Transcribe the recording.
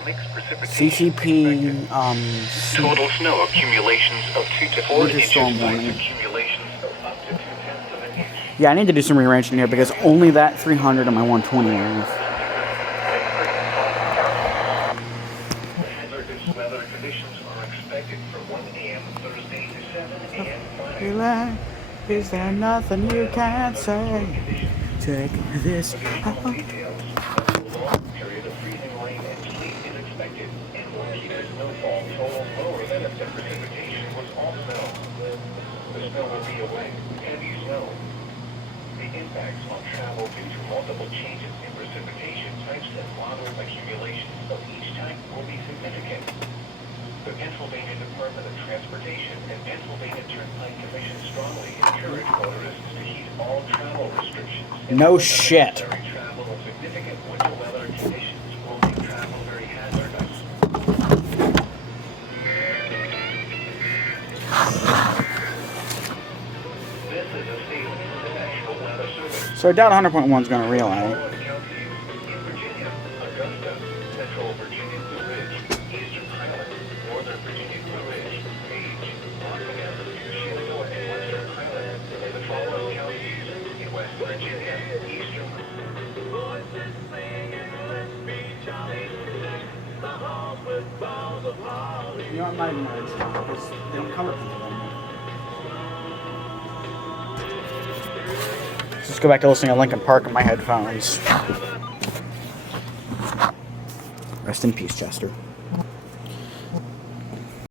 CTP, total snow accumulations of 2 to 4 winter inches. storm warning. Accumulations of up to 2/10 of an inch. Yeah, I need to do some rearranging here because only that 300 and my 120 are enough. Hazardous weather conditions are expected from 1 a.m. Thursday to 7 a.m. Friday. Relax, is there nothing you can't say? Check this out. Details. A long period of freezing rain and sleet is expected, and will keep the snowfall total lower than if the precipitation was all snow. The snow will be a wet, heavy snow. The impacts on travel due to multiple changes in precipitation types and model accumulations of each type will be significant. The Pennsylvania Department of Transportation and Pennsylvania Turnpike Commission strongly encourage motorists to heed all travel restrictions. No shit. Unnecessary travel in significant winter weather conditions will make travel very hazardous. This is a statement from the National Weather Service. So I doubt 100.1 is going to relay. Counties in Virginia, Augusta, Central Virginia Blue Ridge, Eastern Highland, Northern Virginia Blue Ridge, Page, Rockingham, Shenandoah, and Western Highland, and the following counties in West Virginia, Eastern. You know, I'm not even going to stop because they don't color people anymore. Let's just go back to listening to Linkin Park in my headphones. Rest in peace, Chester.